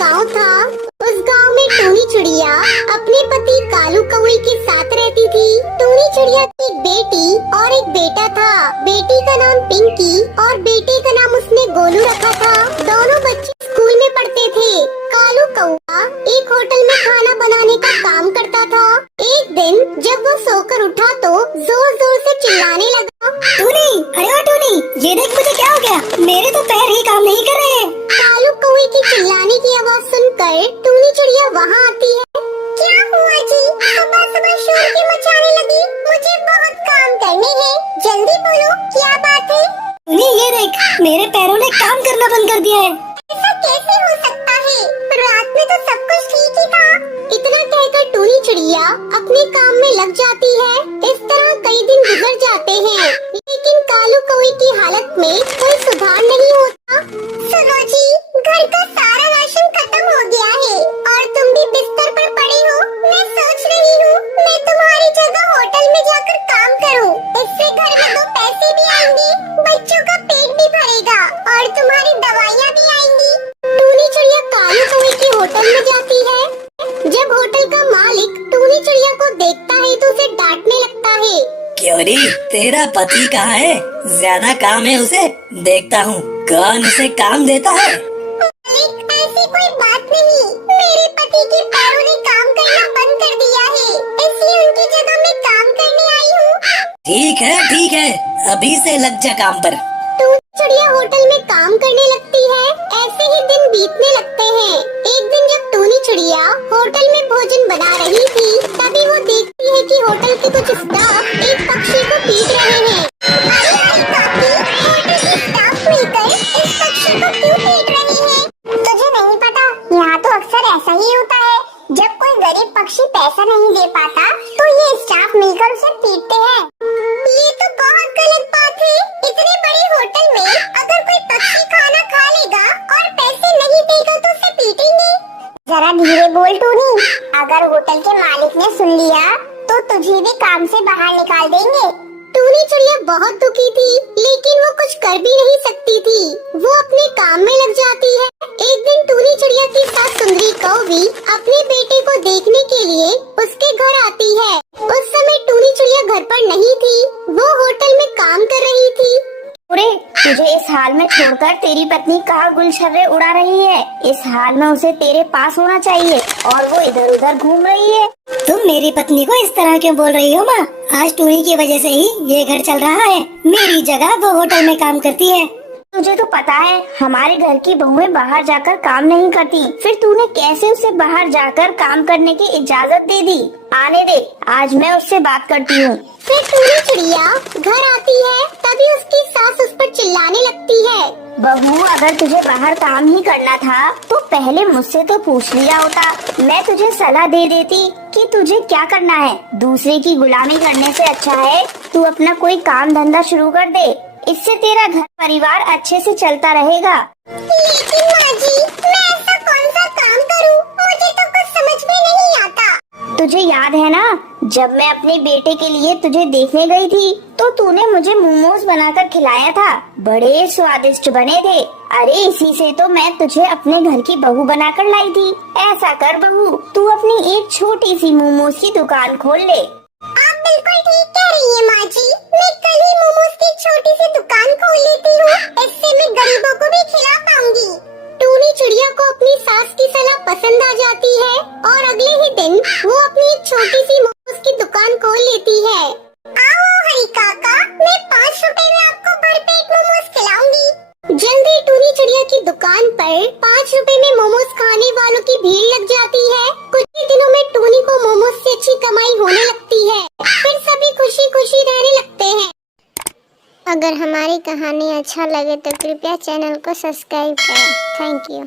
गांव था। उस गांव में टूनी चिड़िया अपने पति कालू कौवे के साथ रहती थी। टूनी चिड़िया की एक बेटी और एक बेटा था। बेटी का नाम पिंकी और बेटे का नाम उसने गोलू रखा था। दोनों बच्चे स्कूल में पढ़ते थे। कालू कौवा एक होटल में खाना बनाने का काम करता था। एक दिन जब वो सोकर उठा तो जोर जोर से चिल्लाने लगा, टूनी, अरे ओ टूनी, ये देख मुझे क्या हो गया, मेरे तो पैर ही काम नहीं कर रहे हैं। कालू कौवे की चिल्लाने की आवाज सुनकर टूनी चिड़िया वहाँ आती है। क्या हुआ जी? सुबह सुबह शोर क्यों मचाने लगी? मुझे बहुत काम करने हैं, जल्दी बोलो क्या बात है? टूनी ये देख, मेरे पैरों ने काम करना बंद कर दिया है। ऐसा कैसे हो सकता है? रात में तो सब कुछ ठीक ही था। इतना कहकर टूनी चिड़िया अपने काम में लग जाती है। इस तरह कई दिन गुजर जाते हैं, लेकिन कालू कौवे की हालत में कोई सुधार नहीं होता। सुनो जी, घर का सारा राशन खत्म हो गया है और तुम भी बिस्तर पर पड़े हो। मैं सोच रही हूँ मैं तुम्हारी जगह होटल में जाकर काम करूँ। इससे घर में 2 पैसे भी आएंगे, बच्चों का पेट भी भरेगा और तुम्हारी दवाइयाँ भी आएंगी। टूनी चिड़िया कालू कौवे के होटल में जाती है। जब होटल का मालिक टूनी चिड़िया को देखता है तो उसे डांटने लगता है। क्यों रे, तेरा पति कहाँ है? ज्यादा काम है उसे, देखता हूँ कौन उसे काम देता है। मालिक, ऐसी कोई बात नहीं, मेरे पति के पैरों ने काम करना बंद कर दिया है, इसलिए उनकी जगह मैं काम करने आई हूँ। ठीक है, अभी से लग जा काम पर। टूनी चिड़िया होटल में काम करने लगती है। ऐसे ही दिन बीतने लगते हैं। एक दिन जब टूनी चिड़िया होटल में भोजन बना रही थी, तभी वो देखती है कि होटल के कुछ स्टाफ एक पक्षी को पीट रहे हैं। अरे काकी, होटल के स्टाफ मिलकर इस पक्षी को क्यों पीट रहे हैं? तुझे नहीं पता, यहाँ तो अक्सर ऐसा ही होता है। जब कोई गरीब पक्षी पैसा नहीं दे पाता तो ये स्टाफ मिलकर उसे पीटते हैं। ये तो बहुत गलत बात है। इतने बड़े होटल में अगर कोई पक्षी खाना खा लेगा और पैसे नहीं देगा तो उसे पीटेंगे। जरा धीरे बोल टूनी, अगर होटल के मालिक ने सुन लिया तो तुझे भी काम से बाहर निकाल देंगे। टूनी चिड़िया बहुत दुखी थी, लेकिन वो कुछ कर भी नहीं सकती थी। वो अपने काम में लग जाती है। एक दिन टूनी चिड़िया की सास सुंदरी कौवी अपने बेटे को देखने के लिए उसके घर आती है। उस समय टूनी चिड़िया घर पर नहीं थी, वो होटल में काम कर रही थी। अरे तुझे इस हाल में छोड़कर तेरी पत्नी कहाँ गुलछर्रे उड़ा रही है? इस हाल में उसे तेरे पास होना चाहिए और वो इधर उधर घूम रही है। तुम मेरी पत्नी को इस तरह क्यों बोल रही हो माँ? आज टूनी की वजह से ही ये घर चल रहा है। मेरी जगह वो होटल में काम करती है। तुझे तो पता है हमारे घर की बहुएं बाहर जाकर काम नहीं करती, फिर तूने कैसे उसे बाहर जाकर काम करने की इजाजत दे दी? आने दे, आज मैं उससे बात करती हूँ। फिर टूनी चिड़िया घर आती है, तभी उसकी सास उस पर चिल्लाने लगती है। बहू, अगर तुझे बाहर काम ही करना था तो पहले मुझसे तो पूछ लिया होता। मैं तुझे सलाह दे देती कि तुझे क्या करना है। दूसरे की गुलामी करने से अच्छा है तू अपना कोई काम धंधा शुरू कर दे, इससे तेरा घर परिवार अच्छे से चलता रहेगा। लेकिन माँ जी, मैं ऐसा कौन सा काम करूँ? मुझे तो कुछ समझ में नहीं आता। तुझे याद है ना, जब मैं अपने बेटे के लिए तुझे देखने गई थी तो तूने मुझे मोमोज बनाकर खिलाया था। बड़े स्वादिष्ट बने थे। अरे इसी से तो मैं तुझे अपने घर की बहू बनाकर लाई थी। ऐसा कर बहू, तू अपनी एक छोटी सी मोमोज की दुकान खोल ले। आप बिल्कुल ठीक कह रही हैं माँ जी। मैं कल ही मोमोज की छोटी सी दुकान खोल लेती हूँ, इससे मैं गरीबों को भी खिला पाऊंगी। टूनी चिड़िया को अपनी सास की सलाह पसंद आ जाती है और अगले ही दिन वो अपनी एक छोटी सी मोमोज की दुकान खोल लेती है। आओ हरी काका, मैं 5 रुपए में आपको भरपेट मोमोज खिलाऊंगी। जल्दी टूनी चिड़िया की दुकान पर 5 रुपए में मोमोज खाने वालों की भीड़ लग जाती है। कुछ ही दिनों में टूनी को मोमोज से अच्छी कमाई होने लगती है। फिर सभी खुशी खुशी रहने लगते हैं। अगर हमारी कहानी अच्छा लगे तो कृपया चैनल को सब्सक्राइब करें। Thank you.